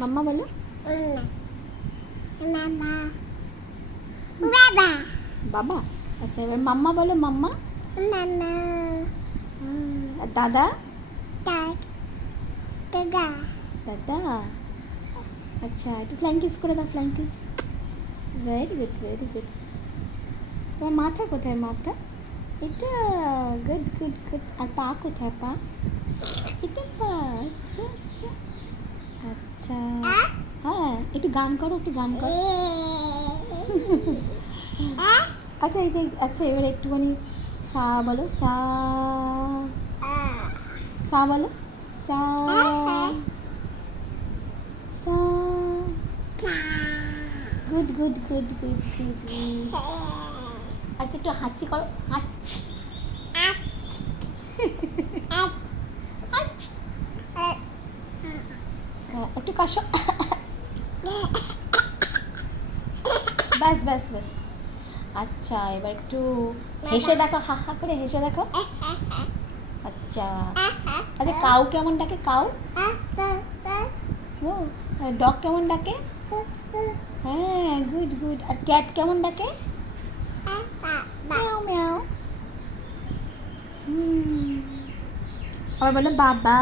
মাম্মা বলো। বাবা বাবা। আচ্ছা এবার মাম্মা বলো, মাম্মা। মামা আর দাদা। দাদা দাদা। আচ্ছা একটু ফ্লাইং কিস করে দাও, flying kiss. Very good, very good. তোমার মাথা কোথায়, মাথা? এটা। Good good good. আর পা কোথায়, পা? এটা পা। আচ্ছা আচ্ছা আচ্ছা। হ্যাঁ একটু গান করো, একটু গান করো। আচ্ছা এই যে, আচ্ছা এবার একটুখানি সা বলো, সা। সা বলো, সা। সা। Good good good good good. আচ্ছা একটু হাঁচি করো, হাঁচি। একটু কাশো। ব্যাস ব্যাস ব্যাস। আচ্ছা এবার একটু হেসে দেখো, হা হা করে হেসে দেখো। আচ্ছা আচ্ছা কাউ কেমন ডাকে, কাউ? ও ডগ কেমন ডাকে? হ্যাঁ গুড গুড। আর ক্যাট কেমন ডাকে? ম্যাও ম্যাও। আবার বলো বাবা।